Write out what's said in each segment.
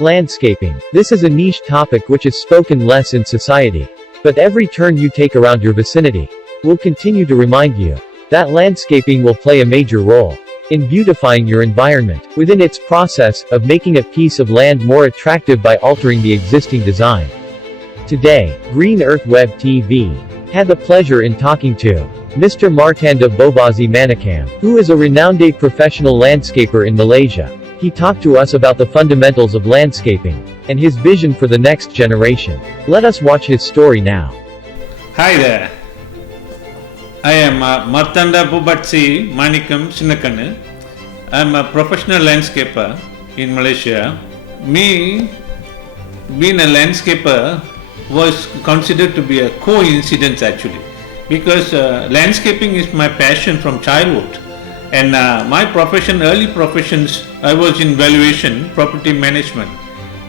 Landscaping. This is a niche topic which is spoken less in society. But every turn you take around your vicinity will continue to remind you that landscaping will play a major role in beautifying your environment within its process of making a piece of land more attractive by altering the existing design. Today, Green Earth Web TV had the pleasure in talking to Mr. Martanda Bobazi Manikam, who is a renowned professional landscaper in Malaysia. He talked to us about the fundamentals of landscaping and his vision for the next generation. Let us watch his story now. Hi there. I am Martanda Bobazi Manikam Sinnakannu. I am a professional landscaper in Malaysia. Me being a landscaper was considered to be a coincidence actually, because landscaping is my passion from childhood. And my profession, early professions, I was in valuation, property management.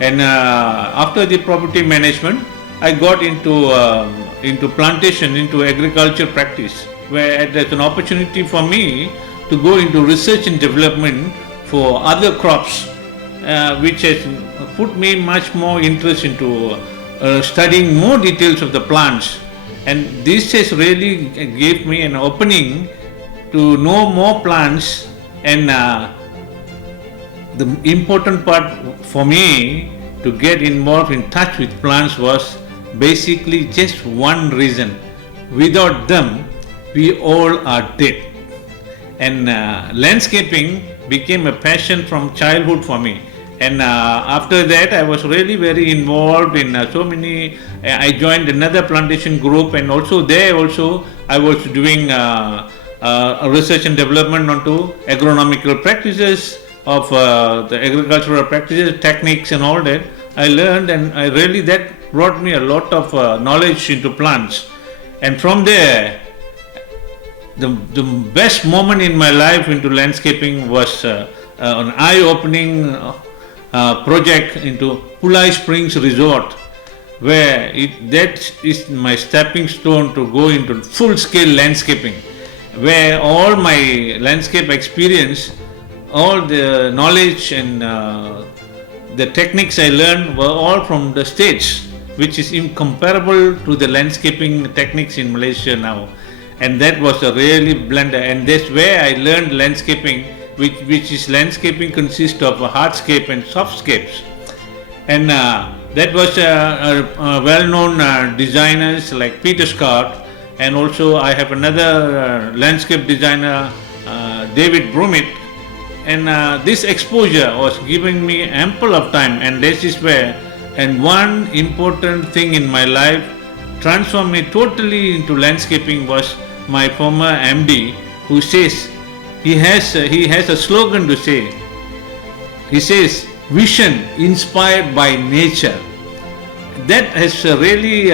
And after the property management, I got into plantation, into agriculture practice, where there's an opportunity for me to go into research and development for other crops, which has put me much more interest into studying more details of the plants. And this has really gave me an opening to know more plants. And the important part for me to get involved in touch with plants was basically just one reason: without them we all are dead. And landscaping became a passion from childhood for me. And after that I was really very involved in so many. I joined another plantation group, and also there also I was doing research and development onto agronomical practices of the agricultural practices, techniques and all that. I learned, and I really, that brought me a lot of knowledge into plants. And from there, the best moment in my life into landscaping was an eye-opening project into Pulai Springs Resort, where that is my stepping stone to go into full-scale landscaping, where all my landscape experience, all the knowledge and the techniques I learned were all from the States, which is incomparable to the landscaping techniques in Malaysia now. And that was a really blender, and that's where I learned landscaping, which is landscaping consists of hardscape and softscapes. And that was well-known designers like Peter Scott. And also I have another landscape designer, David Brumit. And this exposure was giving me ample of time, and this is where, and one important thing in my life transformed me totally into landscaping was my former MD, who says, he has a slogan to say. He says, vision inspired by nature. That has really,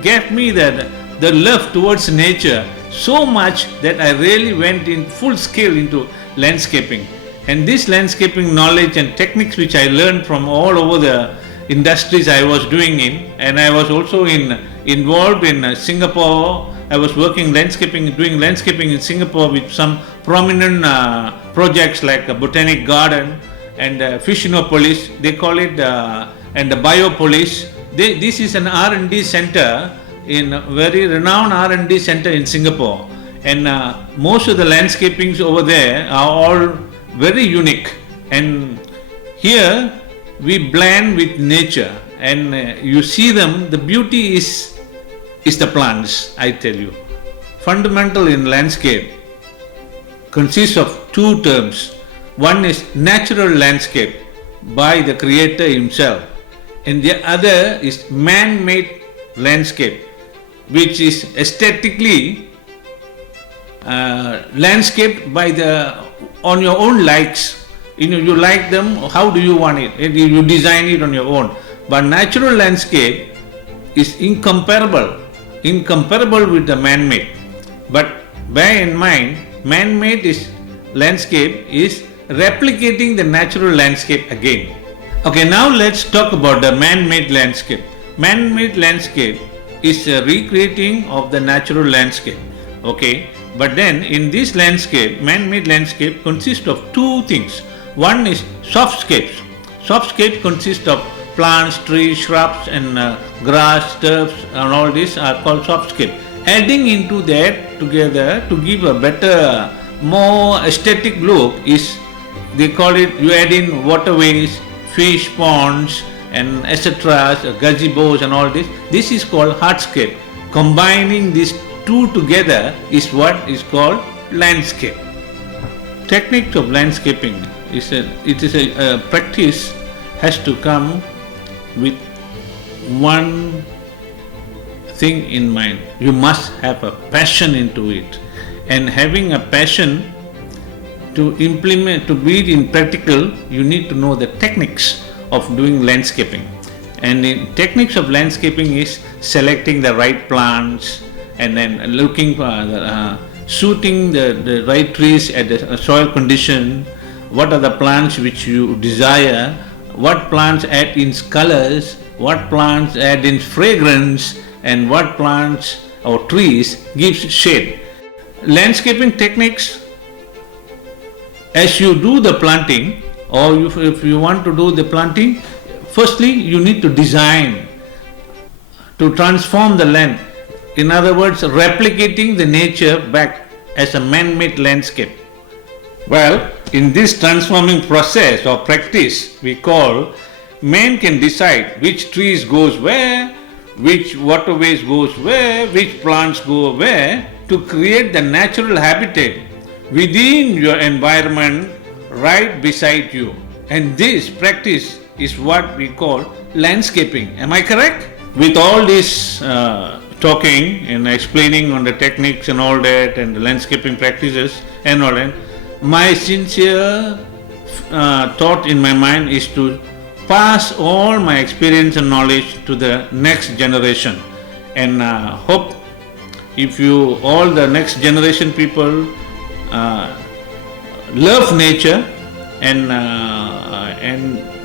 gave me the love towards nature so much that I really went in full scale into landscaping. And this landscaping knowledge and techniques which I learned from all over the industries I was doing in, and I was also involved in Singapore. I was doing landscaping in Singapore with some prominent projects like a botanic garden and Fishinopolis, they call it, and the Biopolis. This is an R&D center, in a very renowned R&D center in Singapore, and most of the landscapings over there are all very unique. And here we blend with nature, and you see them. The beauty is the plants. I tell you, fundamental in landscape consists of two terms. One is natural landscape by the creator himself, and the other is man-made landscape, which is aesthetically landscaped by on your own likes. You like them, how do you want it? You design it on your own. But natural landscape is incomparable with the man-made. But bear in mind, man-made landscape is replicating the natural landscape again. Okay, now let's talk about the man-made landscape. Man-made landscape is a recreating of the natural landscape. Okay, but then in this landscape, man-made landscape consists of two things. One is softscapes. Softscape consists of plants, trees, shrubs and grass, turfs and all these are called softscape. Adding into that together to give a better, more aesthetic look is, they call it, you add in waterways, fish ponds and etc., gazebos and all this. This is called hardscape. Combining these two together is what is called landscape. Techniques of landscaping is a practice has to come with one thing in mind. You must have a passion into it, and having a passion to implement, to be it in practical, you need to know the techniques of doing landscaping. And the techniques of landscaping is selecting the right plants and then looking for suiting the right trees at the soil condition. What are the plants which you desire? What plants add in colors? What plants add in fragrance? And what plants or trees gives shade? Landscaping techniques, as you do the planting, or if you want to do the planting, firstly you need to design to transform the land. In other words, replicating the nature back as a man-made landscape. Well, in this transforming process or practice we call, man can decide which trees goes where, which waterways goes where, which plants go where, to create the natural habitat within your environment right beside you. And this practice is what we call landscaping. Am I correct? With all this talking and explaining on the techniques and all that and the landscaping practices and all that, my sincere thought in my mind is to pass all my experience and knowledge to the next generation, and hope if you, all the next generation people love nature, and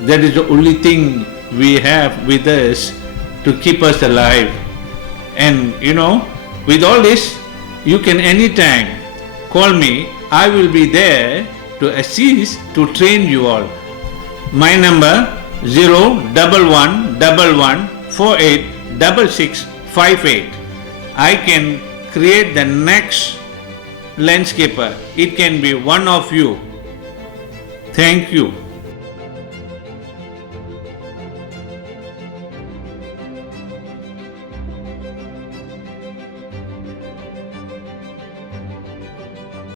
that is the only thing we have with us to keep us alive. And with all this, you can anytime call me. I will be there to assist, to train you all. My number 01111486658. I can create the next landscaper. It can be one of you. Thank you.